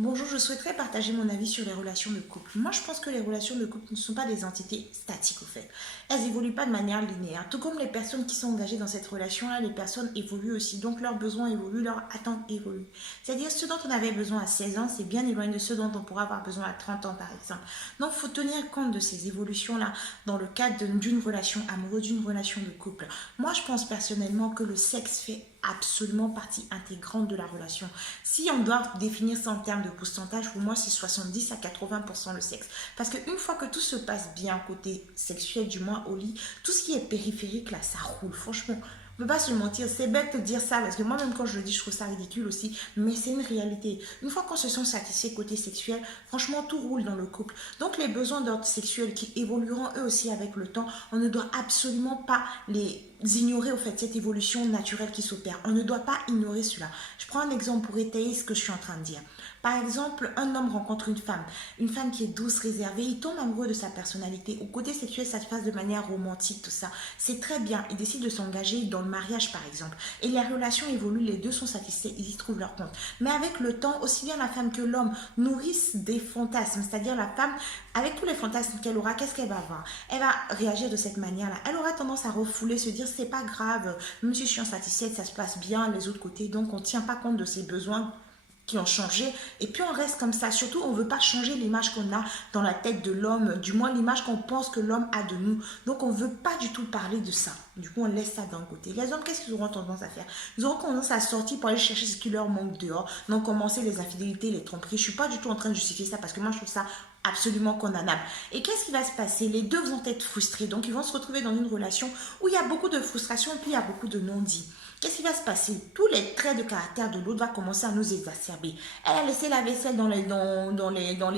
Bonjour, je souhaiterais partager mon avis sur les relations de couple. Moi, je pense que les relations de couple ne sont pas des entités statiques, au fait. Elles évoluent pas de manière linéaire. Tout comme les personnes qui sont engagées dans cette relation-là, les personnes évoluent aussi. Donc, leurs besoins évoluent, leurs attentes évoluent. C'est-à-dire, ce dont on avait besoin à 16 ans, c'est bien éloigné de ce dont on pourra avoir besoin à 30 ans, par exemple. Donc, il faut tenir compte de ces évolutions-là dans le cadre d'une relation amoureuse, d'une relation de couple. Moi, je pense personnellement que le sexe fait absolument partie intégrante de la relation. Si on doit définir ça en termes de pourcentage, pour moi, c'est 70 à 80% le sexe. Parce qu'une fois que tout se passe bien, côté sexuel, du moins au lit, tout ce qui est périphérique, là, ça roule. Franchement, on ne peut pas se mentir. C'est bête de dire ça, parce que moi-même, quand je le dis, je trouve ça ridicule aussi. Mais c'est une réalité. Une fois qu'on se sent satisfait côté sexuel, franchement, tout roule dans le couple. Donc, les besoins d'ordre sexuel qui évolueront eux aussi avec le temps, on ne doit absolument pas les ignorer au fait cette évolution naturelle qui s'opère. On ne doit pas ignorer cela. Je prends un exemple pour étayer ce que je suis en train de dire. Par exemple, un homme rencontre une femme qui est douce, réservée, il tombe amoureux de sa personnalité. Au côté sexuel, ça se passe de manière romantique, tout ça. C'est très bien. Il décide de s'engager dans le mariage, par exemple. Et la relation évolue, les deux sont satisfaits, ils y trouvent leur compte. Mais avec le temps, aussi bien la femme que l'homme nourrissent des fantasmes. C'est-à-dire la femme, avec tous les fantasmes qu'elle aura, qu'est-ce qu'elle va avoir? Elle va réagir de cette manière-là. Elle aura tendance à refouler, se dire c'est pas grave, même si je suis insatisfaite, ça se passe bien les autres côtés. Donc on ne tient pas compte de ses besoins qui ont changé et puis on reste comme ça. Surtout on ne veut pas changer l'image qu'on a dans la tête de l'homme, du moins l'image qu'on pense que l'homme a de nous. Donc on ne veut pas du tout parler de ça. Du coup on laisse ça d'un côté. Les hommes, qu'est-ce qu'ils auront tendance à faire? Ils auront tendance à sortir pour aller chercher ce qui leur manque dehors. Donc commencer les infidélités, les tromperies. Je ne suis pas du tout en train de justifier ça parce que moi je trouve ça absolument condamnable. Et qu'est-ce qui va se passer? Les deux vont être frustrés. Donc ils vont se retrouver dans une relation où il y a beaucoup de frustration et puis il y a beaucoup de non-dits. Qu'est-ce qui va se passer? Tous les traits de caractère de l'autre vont commencer à nous exacerber. Elle a laissé la vaisselle dans les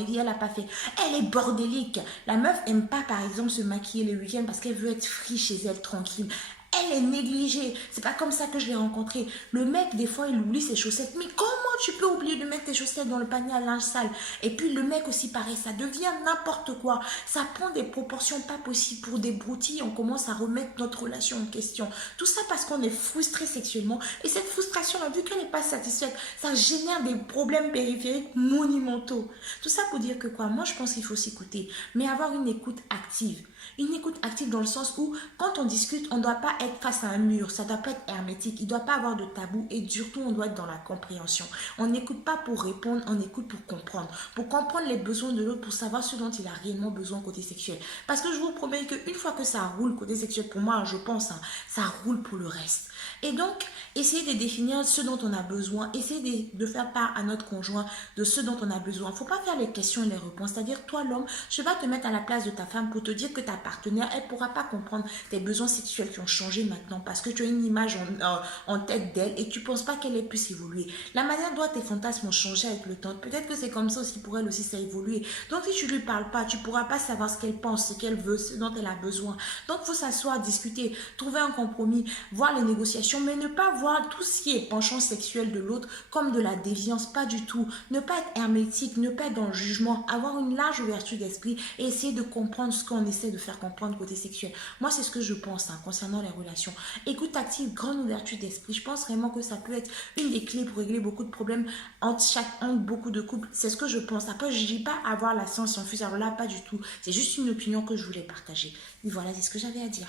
lits, elle n'a pas fait. Elle est bordélique. La meuf aime pas, par exemple, se maquiller les week-ends parce qu'elle veut être free chez elle, tranquille. Elle est négligée. C'est pas comme ça que je l'ai rencontrée. Le mec, des fois, il oublie ses chaussettes. Mais comment tu peux oublier de mettre tes chaussettes dans le panier à linge sale? Et puis, le mec aussi, pareil, ça devient n'importe quoi. Ça prend des proportions pas possibles. Pour des broutilles, on commence à remettre notre relation en question. Tout ça parce qu'on est frustré sexuellement. Et cette frustration, vu qu'elle n'est pas satisfaite, ça génère des problèmes périphériques monumentaux. Tout ça pour dire que quoi? Moi, je pense qu'il faut s'écouter. Mais avoir une écoute active. Une écoute active dans le sens où, quand on discute, on ne doit pas être face à un mur, ça ne doit pas être hermétique, il ne doit pas avoir de tabou et surtout, on doit être dans la compréhension. On n'écoute pas pour répondre, on écoute pour comprendre les besoins de l'autre, pour savoir ce dont il a réellement besoin côté sexuel. Parce que je vous promets qu'une fois que ça roule côté sexuel, pour moi, je pense, ça roule pour le reste. Et donc, essayez de définir ce dont on a besoin, essayez de faire part à notre conjoint de ce dont on a besoin. Il ne faut pas faire les questions et les réponses, c'est-à-dire, toi l'homme, je vais te mettre à la place de ta femme pour te dire que ta partenaire, elle ne pourra pas comprendre tes besoins sexuels qui ont changé maintenant parce que tu as une image en tête d'elle et tu ne penses pas qu'elle ait pu s'évoluer. La manière dont tes fantasmes ont changé avec le temps, peut-être que c'est comme ça aussi pour elle aussi, ça a évolué. Donc, si tu ne lui parles pas, tu ne pourras pas savoir ce qu'elle pense, ce qu'elle veut, ce dont elle a besoin. Donc, il faut s'asseoir, discuter, trouver un compromis, voir les négociations, mais ne pas voir tout ce qui est penchant sexuel de l'autre comme de la déviance, pas du tout. Ne pas être hermétique, ne pas être dans le jugement, avoir une large ouverture d'esprit et essayer de comprendre ce qu'on essaie de faire comprendre côté sexuel. Moi, c'est ce que je pense concernant les relations. Écoute active, grande ouverture d'esprit. Je pense vraiment que ça peut être une des clés pour régler beaucoup de problèmes entre beaucoup de couples. C'est ce que je pense. Après, je ne dis pas avoir la science infuse. Alors là, pas du tout. C'est juste une opinion que je voulais partager. Et voilà, c'est ce que j'avais à dire.